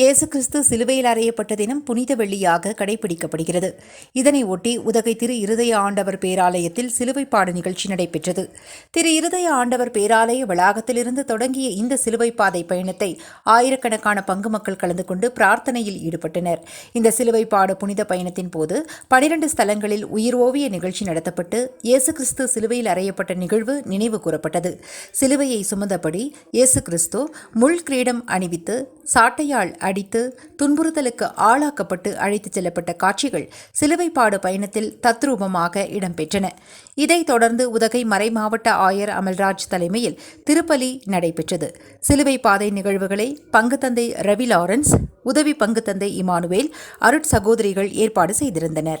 இயேசு கிறிஸ்து சிலுவையில் அறையப்பட்ட தினம் புனித வெள்ளியாக கடைபிடிக்கப்படுகிறது. இதனை ஒட்டி உதகை திரு இருதய ஆண்டவர் பேராலயத்தில் சிலுவை பாடு நிகழ்ச்சி நடைபெற்றது. திரு இருதய ஆண்டவர் பேராலய வளாகத்திலிருந்து தொடங்கிய இந்த சிலுவை பாதை பயணத்தை ஆயிரக்கணக்கான பங்கு மக்கள் கலந்து கொண்டு பிரார்த்தனையில் ஈடுபட்டனர். இந்த சிலுவை பாடு புனித பயணத்தின் போது பனிரெண்டு ஸ்தலங்களில் உயிர் ஓவிய நிகழ்ச்சி நடத்தப்பட்டு இயேசு கிறிஸ்து சிலுவையில் அறையப்பட்ட நிகழ்வு நினைவு கூறப்பட்டது. சிலுவையை சுமந்தபடி இயேசு கிறிஸ்து முள் கிரீடம் அணிவித்து சாட்டையால் அடித்து துன்புறுத்தலுக்கு ஆளாக்கப்பட்டு அழைத்துச் செல்லப்பட்ட காட்சிகள் சிலுவைப்பாடு பயணத்தில் தத்ரூபமாக இடம்பெற்றன. இதைத் தொடர்ந்து உதகை மறைமாவட்ட ஆயர் அமல்ராஜ் தலைமையில் திருப்பலி நடைபெற்றது. சிலுவை பாதை நிகழ்வுகளை பங்குத்தந்தை ரவி லாரன்ஸ் உதவி பங்குத்தந்தை இமானுவேல் அருட் சகோதரிகள் ஏற்பாடு செய்திருந்தனர்.